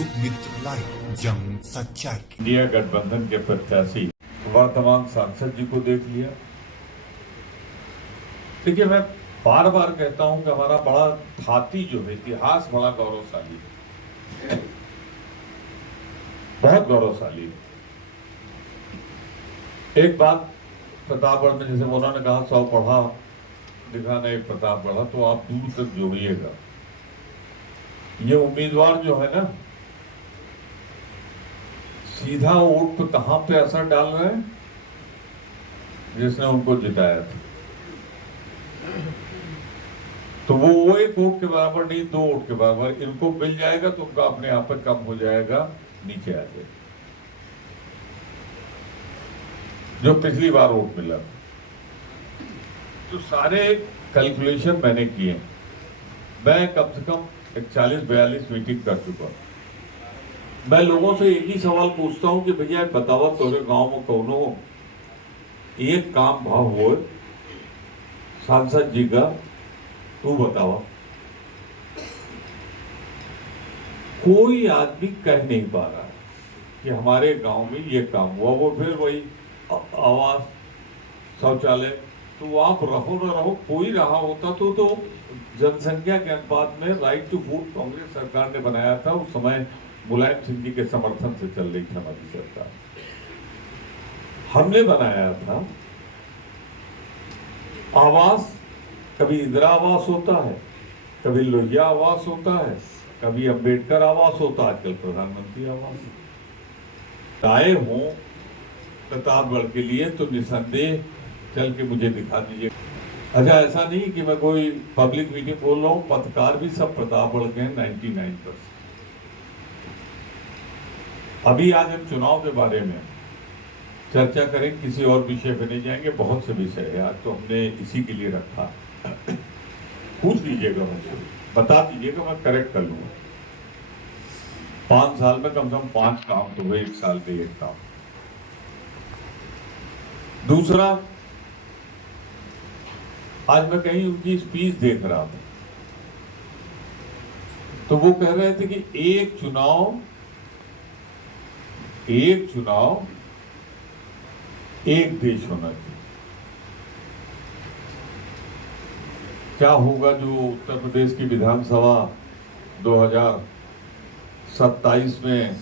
लोक मित्र लाइव, जंग सच्चाई की। इंडिया गठबंधन के प्रत्याशी वर्तमान सांसद जी को देख लिया। देखिए, मैं बार बार कहता हूं कि हमारा बड़ा थाती जो है, इतिहास बड़ा गौरवशाली है, बहुत गौरवशाली है। एक बात प्रतापगढ़ में, जैसे उन्होंने कहा 100 पढ़ा लिखा नहीं प्रताप बढ़ा, तो आप दूर तक जोड़िएगा। ये उम्मीदवार जो है ना, सीधा वोट पे कहां पे असर डाल रहे हैं? जिसने उनको जिताया था। तो वो एक वोट के बराबर नहीं, 2 वोट के बराबर इनको मिल जाएगा तो उनका अपने आप पे कम हो जाएगा, नीचे आ जाएगा। जो पिछली बार वोट मिला, तो सारे कैलकुलेशन मैंने किए। मैं कम से कम 40-42 मीटिंग कर चुका। मैं लोगों से एक ही सवाल पूछता हूं कि भैया बताओ, तोरे गांव में कौनो एक काम भाव हो सांसद जी का, तू बताओ। कोई आदमी कह नहीं पा रहा कि हमारे गांव में ये काम हुआ। वो फिर वही आवास, शौचालय, तो आप रहो ना रहो, कोई रहा होता तो जनसंख्या के अनुपात में राइट टू फूड कांग्रेस सरकार ने बनाया था। उस समय मुलायम सिंह जी के समर्थन से चल रही थी हमारी सरकार। हमने बनाया था आवास। कभी इंदिरा आवास होता है, कभी लोहिया आवास होता है, कभी अंबेडकर आवास होता है, आजकल प्रधानमंत्री आवास। आए हों प्रतापगढ़ के लिए तो निसंदेह चल के मुझे दिखा दीजिए। अच्छा, ऐसा नहीं कि मैं कोई पब्लिक मीटिंग बोल रहा हूँ, पत्रकार भी सब प्रतापगढ़ के हैं 99%। अभी आज हम चुनाव के बारे में चर्चा करें, किसी और विषय पे नहीं जाएंगे। बहुत से विषय है, आज तो हमने इसी के लिए रखा। पूछ लीजिएगा मुझसे, बता दीजिएगा, मैं करेक्ट कर लूंगा। 5 साल में कम से कम 5 काम तो हुए, 1 साल में 1 काम। दूसरा, आज मैं कहीं उनकी स्पीच देख रहा था, तो वो कह रहे थे कि एक चुनाव एक देश होना चाहिए। क्या होगा जो उत्तर प्रदेश की विधानसभा 2027 में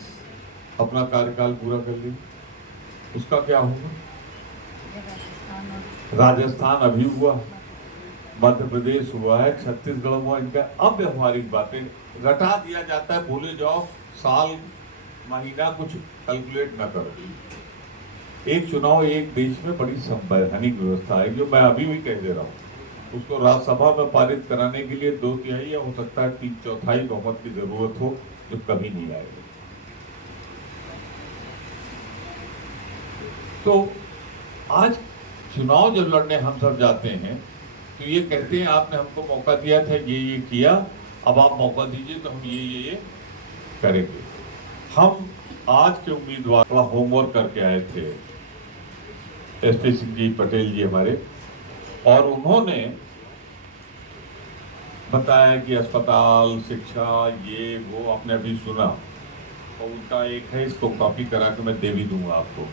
अपना कार्यकाल पूरा कर ली, उसका क्या होगा? राजस्थान अभी हुआ, मध्य प्रदेश हुआ है, छत्तीसगढ़ हुआ। इनका अब व्यवहारिक बातें रटा दिया जाता है, भूले जाओ, साल महीना कुछ कैलकुलेट न करो। एक चुनाव एक देश में बड़ी संवैधानिक व्यवस्था है, जो मैं अभी भी कह दे रहा हूँ। उसको राज्यसभा में पारित कराने के लिए 2/3 या हो सकता है 3/4 बहुमत की जरूरत हो, जो कभी नहीं आएगा। तो आज चुनाव जब लड़ने हम सब जाते हैं, तो ये कहते हैं आपने हमको मौका दिया था, ये किया, अब आप मौका दीजिए तो हम ये करेंगे। हम आज के उम्मीदवार थोड़ा होमवर्क करके आए थे, SP सिंह जी पटेल जी हमारे, और उन्होंने बताया कि अस्पताल, शिक्षा, ये वो आपने अभी सुना, और उनका एक है, इसको कॉपी करा के मैं दे भी दूंगा आपको।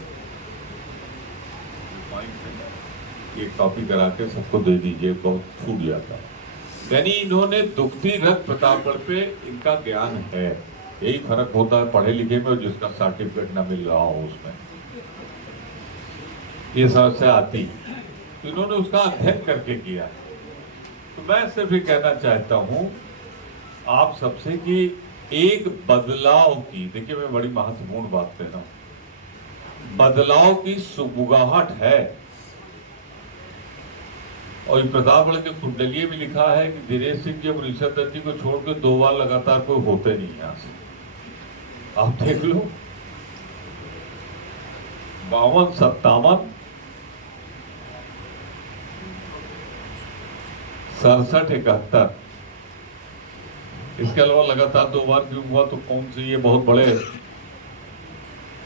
ये कॉपी करा के सबको दे दीजिए, बहुत छूट जाता है। यानी इन्होंने दुखती रथ प्रतापगढ़ पे, इनका ज्ञान है। यही फर्क होता है पढ़े लिखे में और जिसका सर्टिफिकेट ना मिल रहा हो उसमें, ये समस्या आती है। तो इन्होंने उसका अध्ययन करके किया। तो मैं सिर्फ ये कहना चाहता हूं आप सबसे कि एक बदलाव की, देखिए मैं बड़ी महत्वपूर्ण बात कह रहा हूं, बदलाव की सुगबुगाहट है। और प्रतापगढ़ के कुंडलिये में लिखा है कि दिनेश सिंह जी और ऋषभ दत्त जी को छोड़कर 2 बार लगातार कोई होते नहीं यहां से। आप देख लो, 52, 57, 67, 71, इसके अलावा लगातार 2 बार क्यों हुआ? तो कौन से ये बहुत बड़े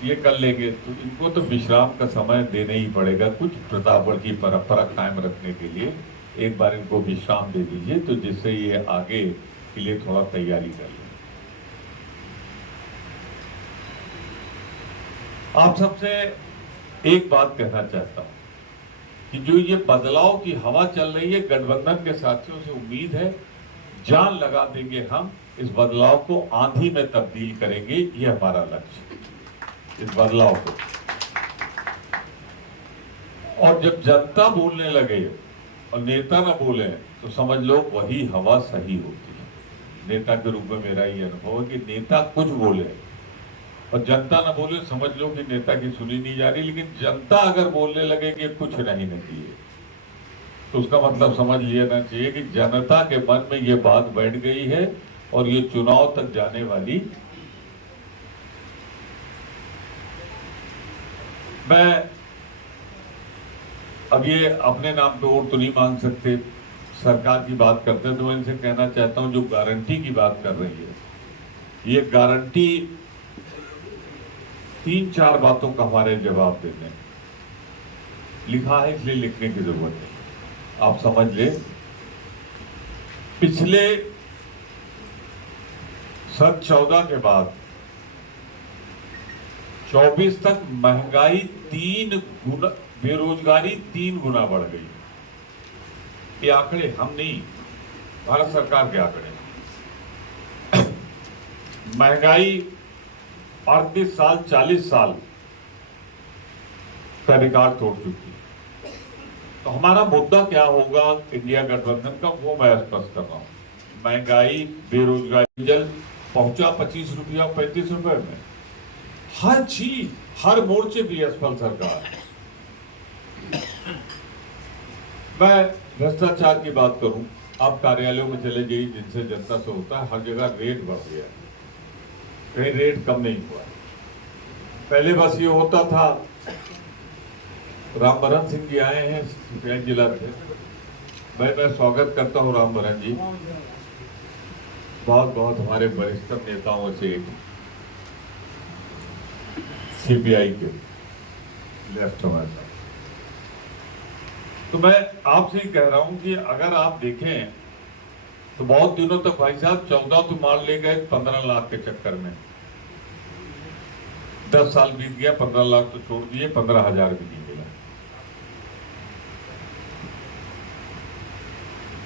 ये कर लेंगे? तो इनको तो विश्राम का समय देना ही पड़ेगा। कुछ प्रतापगढ़ की परंपरा कायम रखने के लिए एक बार इनको विश्राम दे दीजिए, तो जिससे ये आगे के लिए थोड़ा तैयारी कर लें। आप सबसे एक बात कहना चाहता हूं कि जो ये बदलाव की हवा चल रही है, गठबंधन के साथियों से उम्मीद है जान लगा देंगे हम इस बदलाव को, आंधी में तब्दील करेंगे। ये हमारा लक्ष्य है, इस बदलाव को। और जब जनता बोलने लगे और नेता ना बोले तो समझ लो वही हवा सही होती है। नेता के रूप में मेरा ये अनुभव है कि नेता कुछ बोले और जनता ना बोले, समझ लो कि नेता की सुनी नहीं जा रही। लेकिन जनता अगर बोलने लगे कि कुछ नहीं किए तो उसका मतलब समझ लेना चाहिए कि जनता के मन में ये बात बैठ गई है और ये चुनाव तक जाने वाली। मैं अब ये अपने नाम पे वोट तो नहीं मांग सकते, सरकार की बात करते हैं, तो मैं इनसे कहना चाहता हूं जो गारंटी की बात कर रही है, ये गारंटी 3-4 बातों का हमारे जवाब देने लिखा है, इसलिए लिखने की जरूरत है। आप समझ ले, पिछले सन 14 के बाद 24 तक महंगाई 3 गुना, बेरोजगारी 3 गुना बढ़ गई। ये आंकड़े हम नहीं, भारत सरकार के आंकड़े। महंगाई 38 साल 40 साल का रिकॉर्ड तोड़ चुकी है। तो हमारा मुद्दा क्या होगा इंडिया गठबंधन का, वो मैं स्पष्ट कर रहा हूं। महंगाई, बेरोजगारी, जल पहुंचा 25 रुपया 35 रुपए में, हर चीज, हर मोर्चे की असफल सरकार। मैं भ्रष्टाचार की बात करूं, आप कार्यालयों में चले जाइए जिनसे जनता से होता है, हर जगह रेट बढ़ गया, कहीं रेट कम नहीं हुआ। पहले बस ये होता था, रामबरन सिंह जी आए हैं सीपीआई जिला से, मैं स्वागत करता हूं रामबरन जी, बहुत बहुत हमारे वरिष्ठ नेताओं से सीपीआई के लेफ्ट हमारे। तो मैं आपसे ही कह रहा हूं कि अगर आप देखें तो बहुत दिनों तक भाई साहब 14 तो मार ले गए 15 लाख के चक्कर में, 10 साल बीत गया, 15 लाख तो छोड़ दिए, 15,000 भी नहीं मिला।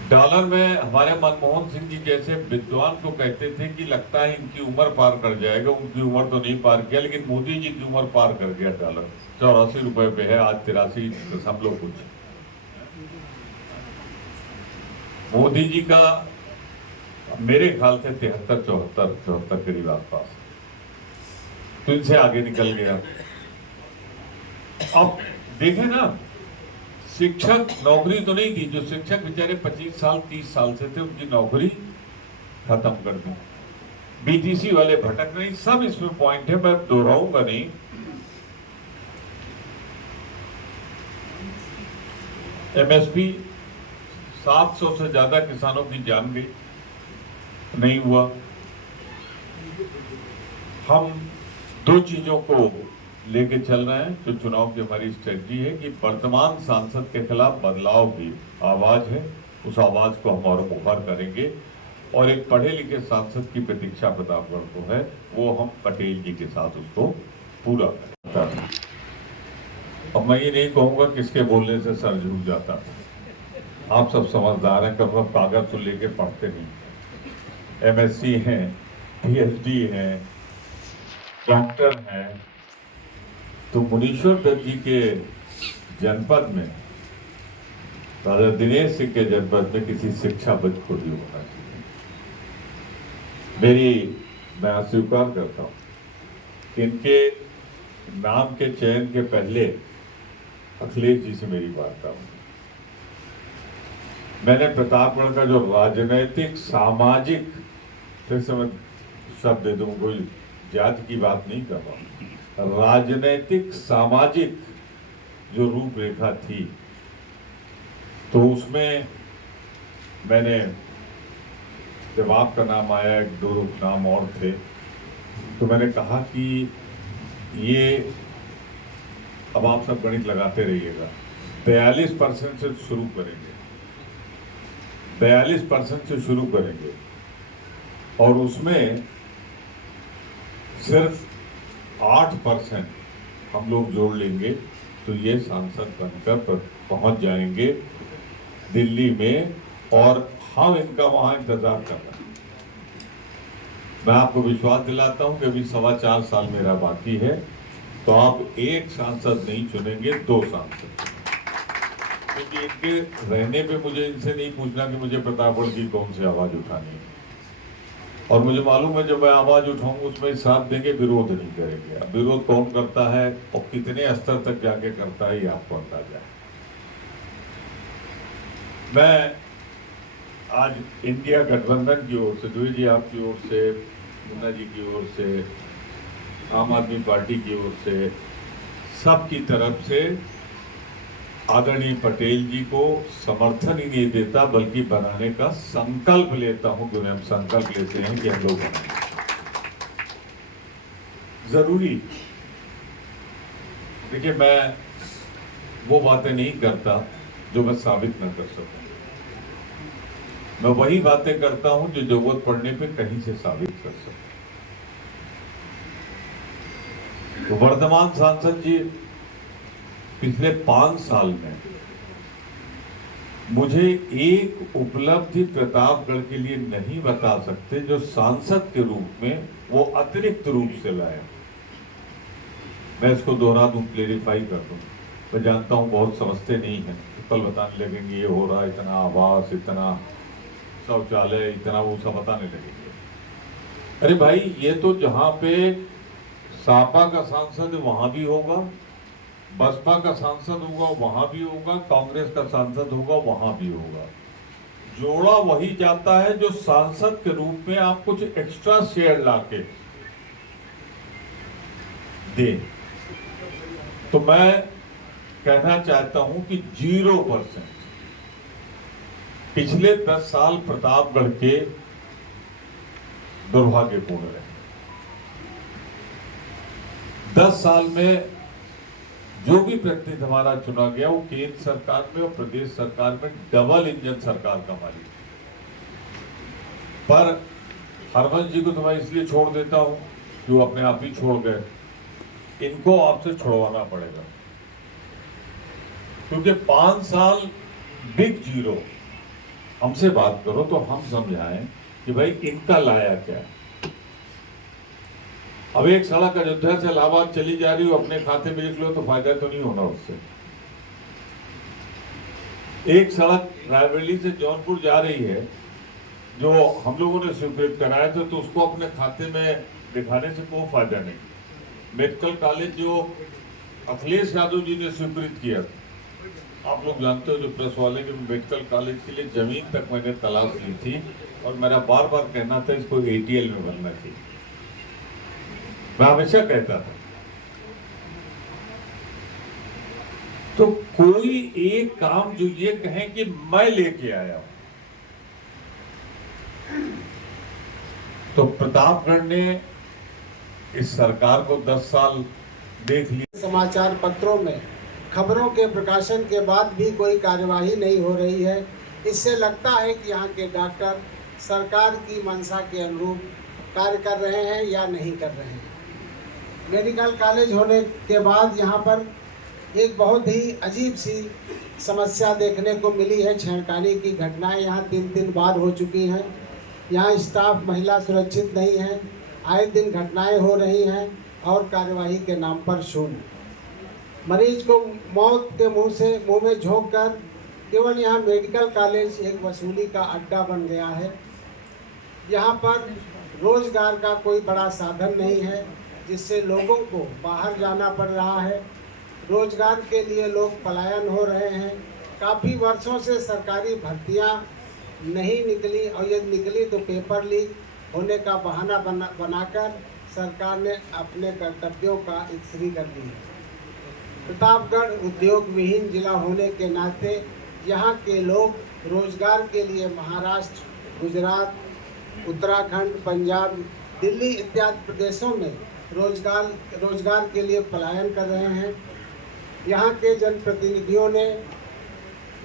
डॉलर में हमारे मनमोहन सिंह जी जैसे विद्वान को कहते थे कि लगता है इनकी उम्र पार कर जाएगा, उनकी उम्र तो नहीं पार किया, लेकिन मोदी जी की उम्र पार कर गया। डॉलर 84 रुपए पे है आज, 83 कुछ। मोदी जी का मेरे ख्याल से 73-74 करीब आसपास, तो इनसे आगे निकल गया। अब देखें ना, शिक्षक नौकरी तो नहीं दी, जो शिक्षक बेचारे 25 साल 30 साल से थे उनकी नौकरी खत्म कर दी। बीटीसी वाले भटक नहीं, सब इसमें पॉइंट है, मैं दोहराऊंगा नहीं। एमएसपी 700 से ज्यादा किसानों की जान गई, नहीं हुआ। हम 2 चीजों को लेके चल रहे हैं, जो चुनाव की हमारी स्ट्रेटजी है कि वर्तमान सांसद के खिलाफ बदलाव की आवाज है, उस आवाज को हम और मुखर करेंगे। और एक पढ़े लिखे सांसद की प्रतीक्षा प्रतापगढ़ को है, वो हम पटेल जी के साथ उसको पूरा करता है। अब मैं ये नहीं कहूंगा किसके बोलने से सर झुक जाता है, आप सब समझदार हैं, कभी कागज तो लेके पढ़ते नहीं। एमएससी हैं, पीएचडी हैं, डॉक्टर हैं, तो मुनीश्वर दत्त जी के जनपद में, राजा दिनेश सिंह के जनपद में किसी शिक्षाविद को भी होना चाहिए। मैं स्वीकार करता हूं कि इनके नाम के चयन के पहले अखिलेश जी से मेरी वार्ता हुई। मैंने प्रतापगढ़ का जो राजनैतिक सामाजिक, फिर से मैं शब्द दे दूं, कोई जाति की बात नहीं कर रहा, राजनैतिक सामाजिक जो रूपरेखा थी, तो उसमें मैंने, जब आपका नाम आया, 1-2 नाम और थे, तो मैंने कहा कि ये, अब आप सब गणित लगाते रहिएगा, 42% से शुरू करेंगे, 42% से शुरू करेंगे, और उसमें सिर्फ 8% हम लोग जोड़ लेंगे तो ये सांसद बनकर पहुंच जाएंगे दिल्ली में, और हम इनका वहां इंतजार कर रहे हैं। मैं आपको विश्वास दिलाता हूं कि अभी 4.25 साल मेरा बाकी है, तो आप एक सांसद नहीं चुनेंगे, 2 सांसद, क्योंकि इनके रहने पे मुझे इनसे नहीं पूछना कि मुझे प्रतापगढ़ की कौन सी आवाज उठानी है, और मुझे मालूम है जब मैं आवाज उठाऊंगा उसमें साथ देंगे, विरोध नहीं करेंगे। अब विरोध कौन करता है और कितने स्तर तक जाके करता है ये आपको अंदाजा है। मैं आज इंडिया गठबंधन की ओर से, द्विज जी आपकी ओर से, मुन्ना जी की ओर से, आम आदमी पार्टी की ओर से, सबकी तरफ से आदरणीय पटेल जी को समर्थन ही नहीं देता बल्कि बनाने का संकल्प लेता हूं, क्योंकि हम संकल्प लेते हैं कि हम लोग बनाएंगे। जरूरी, देखिए मैं वो बातें नहीं करता जो मैं साबित न कर सकूं, मैं वही बातें करता हूं जो जरूरत पड़ने पे कहीं से साबित कर सकूं। तो वर्तमान सांसद जी पिछले 5 साल में मुझे एक उपलब्धि प्रतापगढ़ के लिए नहीं बता सकते जो सांसद के रूप में वो अतिरिक्त रूप से लाए। मैं इसको दोहरा दूं, क्लेरिफाई कर दूं। मैं जानता हूं बहुत समझते नहीं हैं, कल बताने लगेंगे ये हो रहा, इतना आवास, इतना शौचालय, इतना वो सब बताने लगेंगे। अरे भाई, ये तो जहां पे सपा का सांसद वहां भी होगा, बसपा का सांसद होगा वहां भी होगा, कांग्रेस का सांसद होगा वहां भी होगा। जोड़ा वही जाता है जो सांसद के रूप में आप कुछ एक्स्ट्रा शेयर लाके दे। तो मैं कहना चाहता हूं कि 0% पिछले 10 साल प्रतापगढ़ के दुर्भाग्यपूर्ण रहे। 10 साल में जो भी प्रतिनिधि हमारा चुना गया वो केंद्र सरकार में और प्रदेश सरकार में डबल इंजन सरकार का मालिक। पर हरवंश जी को तो मैं इसलिए छोड़ देता हूं कि वो अपने आप ही छोड़ गए, इनको आपसे छुड़वाना पड़ेगा, क्योंकि 5 साल बिग जीरो। हमसे बात करो तो हम समझाएं कि भाई इनका लाया क्या है। अब एक सड़क अयोध्या से इलाहाबाद चली जा रही हो, अपने खाते में लिख लो तो फायदा तो नहीं होना उससे। एक सड़क रायबरेली से जौनपुर जा रही है जो हम लोगों ने स्वीकृत कराया था, तो उसको अपने खाते में दिखाने से कोई फायदा नहीं। मेडिकल कॉलेज जो अखिलेश यादव जी ने स्वीकृत किया था, आप लोग जानते हो, जो प्रेस वाले के मेडिकल कॉलेज के लिए जमीन तक मैंने तलाश ली थी, और मेरा बार बार कहना था इसको ATL में बनना चाहिए। मैं हमेशा कहता था। तो कोई एक काम जो ये कहें कि मैं लेके आया हूं, तो प्रतापगढ़ ने इस सरकार को 10 साल देख लिया। समाचार पत्रों में खबरों के प्रकाशन के बाद भी कोई कार्यवाही नहीं हो रही है। इससे लगता है कि यहाँ के डॉक्टर सरकार की मंशा के अनुरूप कार्य कर रहे हैं या नहीं कर रहे हैं। मेडिकल कॉलेज होने के बाद यहाँ पर एक बहुत ही अजीब सी समस्या देखने को मिली है। छेड़खानी की घटनाएं यहाँ 3 बार हो चुकी हैं। यहाँ स्टाफ महिला सुरक्षित नहीं है, आए दिन घटनाएं हो रही हैं और कार्यवाही के नाम पर शून्य। मरीज को मौत के मुंह में झोंक कर केवल यहाँ मेडिकल कॉलेज एक वसूली का अड्डा बन गया है। यहाँ पर रोजगार का कोई बड़ा साधन नहीं है, जिससे लोगों को बाहर जाना पड़ रहा है। रोजगार के लिए लोग पलायन हो रहे हैं। काफ़ी वर्षों से सरकारी भर्तियां नहीं निकली, और यदि निकली तो पेपर लीक होने का बहाना बनाकर सरकार ने अपने कर्तव्यों का इकसरी कर दी है। प्रतापगढ़ उद्योग विहीन जिला होने के नाते यहाँ के लोग रोजगार के लिए महाराष्ट्र, गुजरात, उत्तराखंड, पंजाब, दिल्ली इत्यादि प्रदेशों में रोजगार के लिए पलायन कर रहे हैं। यहाँ के जनप्रतिनिधियों ने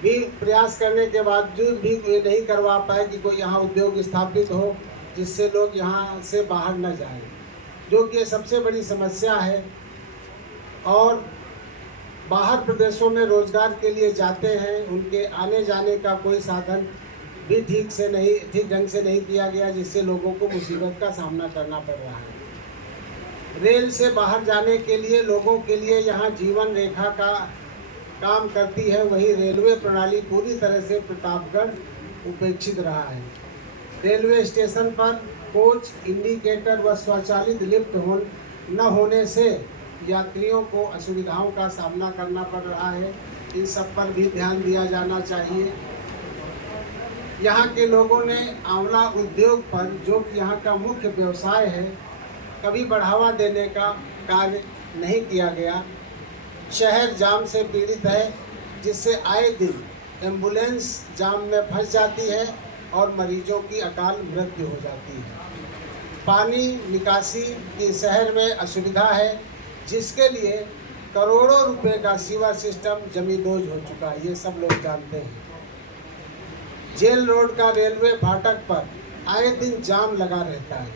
भी प्रयास करने के बावजूद भी ये नहीं करवा पाए कि कोई यहाँ उद्योग स्थापित हो जिससे लोग यहाँ से बाहर न जाएं, जो कि सबसे बड़ी समस्या है। और बाहर प्रदेशों में रोजगार के लिए जाते हैं, उनके आने जाने का कोई साधन भी ठीक ढंग से नहीं किया गया, जिससे लोगों को मुसीबत का सामना करना पड़ रहा है। रेल से बाहर जाने के लिए लोगों के लिए यहाँ जीवन रेखा का काम करती है, वही रेलवे प्रणाली पूरी तरह से प्रतापगढ़ उपेक्षित रहा है। रेलवे स्टेशन पर कोच, इंडिकेटर व स्वचालित लिफ्ट न होने से यात्रियों को असुविधाओं का सामना करना पड़ रहा है। इन सब पर भी ध्यान दिया जाना चाहिए। यहाँ के लोगों ने आंवला उद्योग पर, जो कि यहाँ का मुख्य व्यवसाय है, कभी बढ़ावा देने का कार्य नहीं किया गया। शहर जाम से पीड़ित है, जिससे आए दिन एम्बुलेंस जाम में फंस जाती है और मरीजों की अकाल मृत्यु हो जाती है। पानी निकासी की शहर में असुविधा है, जिसके लिए करोड़ों रुपए का सीवर सिस्टम जमींदोज हो चुका है, ये सब लोग जानते हैं। जेल रोड का रेलवे फाटक पर आए दिन जाम लगा रहता है,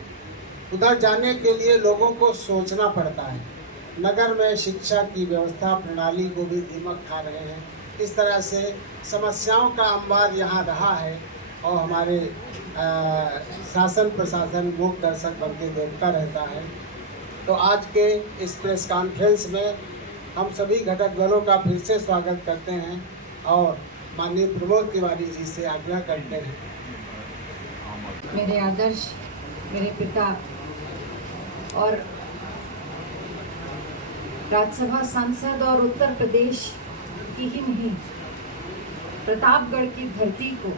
उधर जाने के लिए लोगों को सोचना पड़ता है। नगर में शिक्षा की व्यवस्था प्रणाली को भी दीमक खा रहे हैं। इस तरह से समस्याओं का अंबार यहाँ रहा है और हमारे शासन प्रशासन मूक दर्शक बन के देखता रहता है। तो आज के इस प्रेस कॉन्फ्रेंस में हम सभी घटक दलों का फिर से स्वागत करते हैं और माननीय प्रमोद तिवारी जी से आग्रह करते हैं। मेरे आदर्श, मेरे पिता और राज्यसभा सांसद और उत्तर प्रदेश की ही नहीं, प्रतापगढ़ की धरती को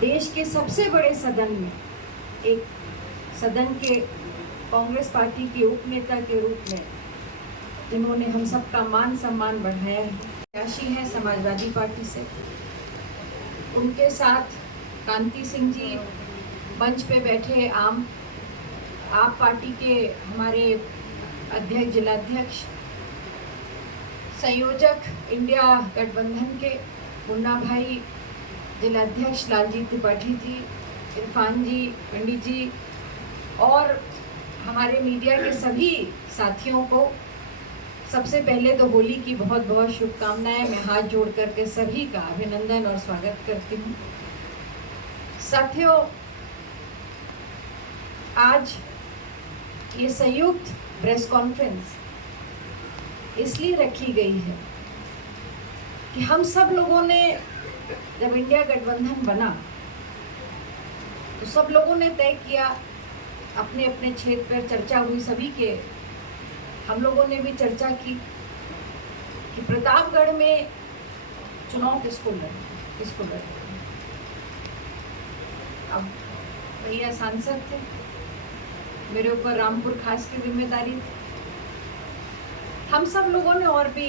देश के सबसे बड़े सदन में, एक सदन के कांग्रेस पार्टी के उपनेता के रूप में जिन्होंने हम सबका मान सम्मान बढ़ाया है, प्रत्याशी हैं समाजवादी पार्टी से, उनके साथ कांति सिंह जी मंच पे बैठे, आप पार्टी के हमारे अध्यक्ष, जिलाध्यक्ष, संयोजक इंडिया गठबंधन के मुन्ना भाई, जिलाध्यक्ष लालजीत त्रिपाठी जी, इरफान जी, पंडित जी और हमारे मीडिया के सभी साथियों को सबसे पहले तो होली की बहुत बहुत शुभकामनाएं। मैं हाथ जोड़ करके सभी का अभिनंदन और स्वागत करती हूँ। साथियों, आज ये संयुक्त प्रेस कॉन्फ्रेंस इसलिए रखी गई है कि हम सब लोगों ने, जब इंडिया गठबंधन बना तो सब लोगों ने तय किया, अपने अपने क्षेत्र पर चर्चा हुई सभी के, हम लोगों ने भी चर्चा की कि प्रतापगढ़ में चुनाव किसको लड़े। अब भैया सांसद थे, मेरे ऊपर रामपुर खास की जिम्मेदारी थी। हम सब लोगों ने और भी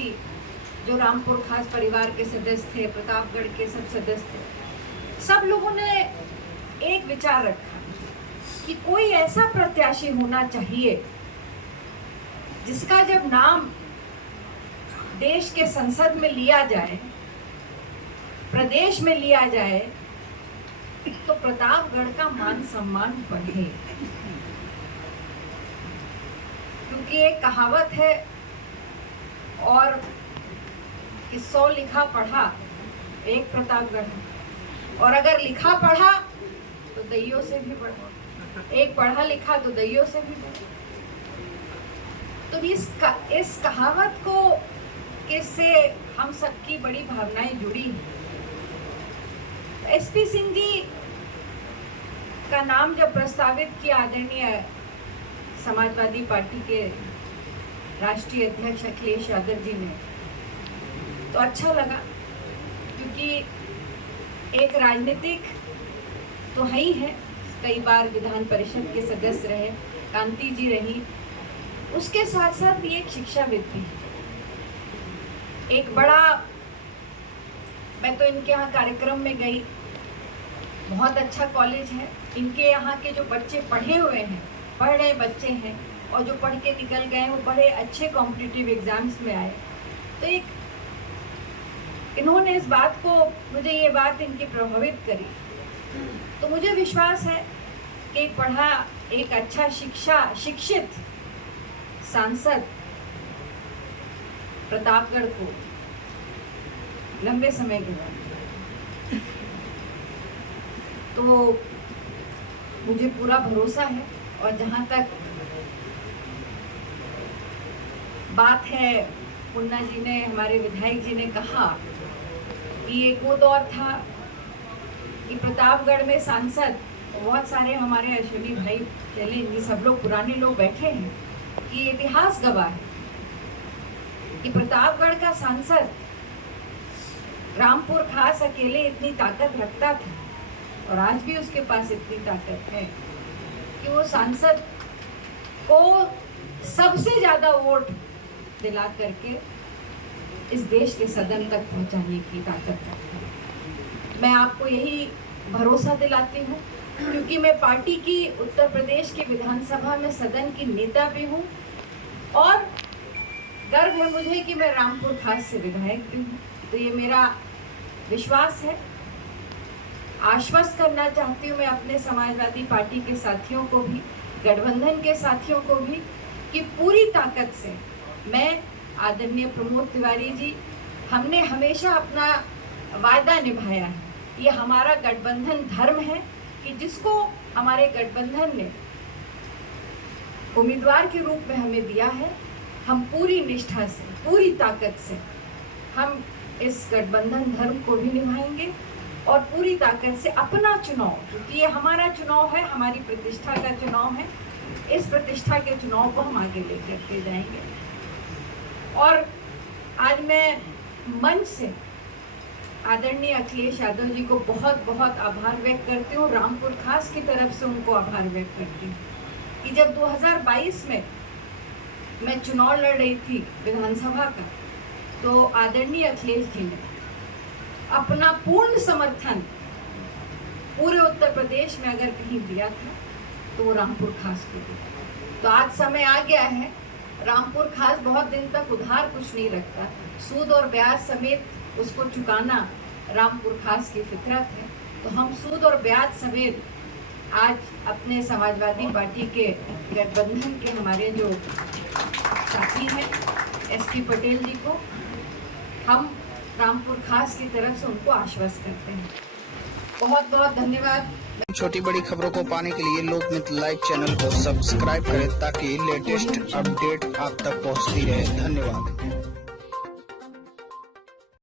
जो रामपुर खास परिवार के सदस्य थे, प्रतापगढ़ के सब सदस्य थे, सब लोगों ने एक विचार रखा कि कोई ऐसा प्रत्याशी होना चाहिए जिसका जब नाम देश के संसद में लिया जाए, प्रदेश में लिया जाए, तो प्रतापगढ़ का मान सम्मान बढ़े। क्योंकि एक कहावत है और कि 100 लिखा पढ़ा एक प्रतापगढ़, और अगर लिखा पढ़ा तो दैयों से भी बढ़ा, एक पढ़ा लिखा तो दैयों से भी बढ़ा। तो इस कहावत को इससे हम सबकी बड़ी भावनाएं जुड़ी हैं। एसपी सिंह जी का नाम जब प्रस्तावित किया आदरणीय समाजवादी पार्टी के राष्ट्रीय अध्यक्ष अखिलेश यादव जी ने, तो अच्छा लगा, क्योंकि एक राजनीतिक तो है ही है, कई बार विधान परिषद के सदस्य रहे, कांति जी रही, उसके साथ साथ ये एक शिक्षाविद भी है। एक बड़ा, मैं तो इनके यहाँ कार्यक्रम में गई, बहुत अच्छा कॉलेज है, इनके यहाँ के जो बच्चे पढ़े हुए हैं, पढ़ रहे बच्चे हैं, और जो पढ़ के निकल गए वो बड़े अच्छे कॉम्पिटिटिव एग्जाम्स में आए। तो एक इन्होंने इस बात को, मुझे ये बात इनकी प्रभावित करी, तो मुझे विश्वास है कि एक पढ़ा, एक अच्छा शिक्षित सांसद प्रतापगढ़ को लंबे समय के बाद, तो मुझे पूरा भरोसा है। और जहाँ तक बात है, पुन्ना जी ने, हमारे विधायक जी ने कहा कि एक वो दौर था कि प्रतापगढ़ में सांसद, बहुत सारे हमारे अश्विनी भाई चले, ये सब लोग पुराने लोग बैठे हैं, कि इतिहास गवाह है कि प्रतापगढ़ का सांसद रामपुर खास अकेले इतनी ताकत रखता था, और आज भी उसके पास इतनी ताकत है कि वो सांसद को सबसे ज्यादा वोट दिला करके इस देश के सदन तक पहुंचाने की ताकत रखता है। मैं आपको यही भरोसा दिलाती हूँ, क्योंकि मैं पार्टी की उत्तर प्रदेश के विधानसभा में सदन की नेता भी हूँ, और गर्व है मुझे कि मैं रामपुर खास से विधायक भी हूँ। तो ये मेरा विश्वास है। आश्वस्त करना चाहती हूँ मैं अपने समाजवादी पार्टी के साथियों को भी, गठबंधन के साथियों को भी, कि पूरी ताकत से मैं, आदरणीय प्रमोद तिवारी जी, हमने हमेशा अपना वायदा निभाया है। ये हमारा गठबंधन धर्म है कि जिसको हमारे गठबंधन ने उम्मीदवार के रूप में हमें दिया है, हम पूरी निष्ठा से, पूरी ताकत से हम इस गठबंधन धर्म को भी निभाएंगे, और पूरी ताकत से अपना चुनाव, क्योंकि ये हमारा चुनाव है, हमारी प्रतिष्ठा का चुनाव है, इस प्रतिष्ठा के चुनाव को हम आगे लेकर के जाएंगे। और आज मैं मंच से आदरणीय अखिलेश यादव जी को बहुत बहुत आभार व्यक्त करती हूँ, रामपुर खास की तरफ से उनको आभार व्यक्त करती हूँ कि जब 2022 में मैं चुनाव लड़ रही थी विधानसभा का, तो आदरणीय अखिलेश जी ने अपना पूर्ण समर्थन पूरे उत्तर प्रदेश में अगर कहीं दिया था तो वो रामपुर खास को दिया। तो आज समय आ गया है, रामपुर खास बहुत दिन तक उधार कुछ नहीं रखता, सूद और ब्याज समेत उसको चुकाना रामपुर खास की फितरत है। तो हम सूद और ब्याज समेत आज अपने समाजवादी पार्टी के गठबंधन के हमारे जो साथी हैं एसपी पटेल जी को, हम रामपुर खास की तरफ से उनको आश्वस्त करते हैं। बहुत बहुत धन्यवाद। छोटी बड़ी खबरों को पाने के लिए लोकमित्र लाइव चैनल को सब्सक्राइब करें ताकि लेटेस्ट अपडेट आप तक पहुंचती रहे। धन्यवाद।